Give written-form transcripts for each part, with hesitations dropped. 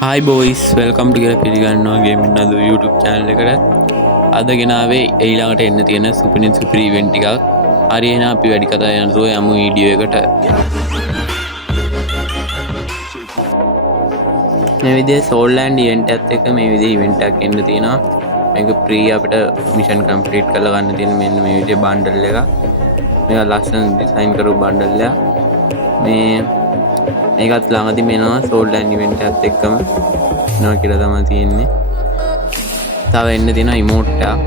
Hi boys, welcome to පිළිගන්නවා gaming නද YouTube channel එකට. අද ගෙනාවේ ඊළඟට එන්න තියෙන සුපිරින් සුපිරි event ටිකක්. හරි එහෙනම් අපි වැඩි කතා යනතුරු යමු වීඩියෝ එකට. මේ විදිහේ Soulland event එකත් එක්ක මේ විදිහේ event එකක් එන්න තියෙනවා. මේක free අපිට mission complete කරලා ගන්න තියෙන මෙන්න මේ විදිහේ bundle එක. මේක ලස්සන design කරපු bundle එක. මේ මේකත් ළඟදී මෙනවා Soulland event එකත් එක්කම එනවා කියලා තමයි තියෙන්නේ. තව එන්න තියෙනවා emote එක.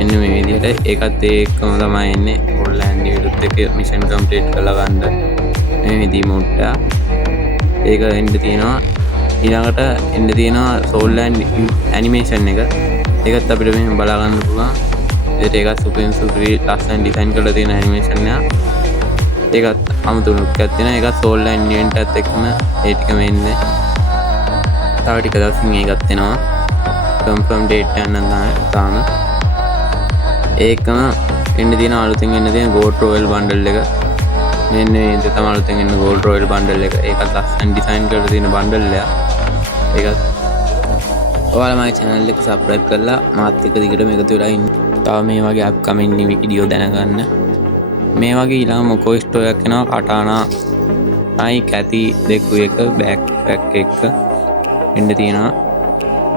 එන්න මේ විදිහට ඒකත් එක්කම තමයි එන්නේ Soulland event එකේ mission complete කරලා ගන්න. මේ විදිහේ emote එක. ඒක එන්න තියෙනවා. ඊළඟට එන්න තියෙනවා Soulland animation එක. ඒකත් අපිට මෙහෙම බලා ගන්න පුළුවන්. ඒකත් සුපින් සුපිරි ලස්සන design කරලා තියෙන animation එක. ඒකත් අමුතු ලුක් එකක් තියෙනවා. ඒකත් Soulland event එකත් එක්කම ඒ ටිකම එන්නේ. තව ටික දවසකින් ඒකත් එනවා. confirm date එක නම් තාම. ඒකම එන්න තියෙන අලුතෙන් එන්න තියෙන Gold Royal bundle එක. මෙන්න මේ තමයි අලුතෙන් එන්න Gold Royal bundle එක. ඒකත් ලස්සන design කරලා තියෙන bundle එකක්. ඒකත් ඔයාලා මගේ channel එක subscribe කරලා මාත් එක්ක දිගටම එකතු වෙලා ඉන්න. තව මේ වගේ upcoming වීඩියෝ දැනගන්න. මේ වගේ ඊළඟ මොකෝ ස්ටෝර් එකක් එනවා කටානා අයි කැති දෙකු එක බෑක් පැක් එක එන්න තියෙනවා.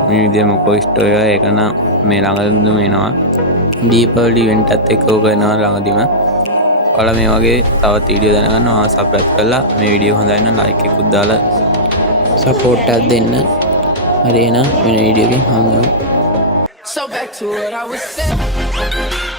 මේ විදිහේ මොකෝ ස්ටෝර් එක ඒක නම් මේ ළඟදීම එනවා. දීපාවලි ඉවෙන්ට් එකත් එක්ක ඕක එනවා ළඟදීම. ඔයාලා මේ වගේ තවත් වීඩියෝ දැනගන්න ඔයා subscribe කරලා මේ වීඩියෝ හොඳයි නම් like එකකුත් දාලා support එකක් දෙන්න. හරි එහෙනම් වෙන වීඩියෝ එකකින් හමු වෙමු. So back to what I was saying.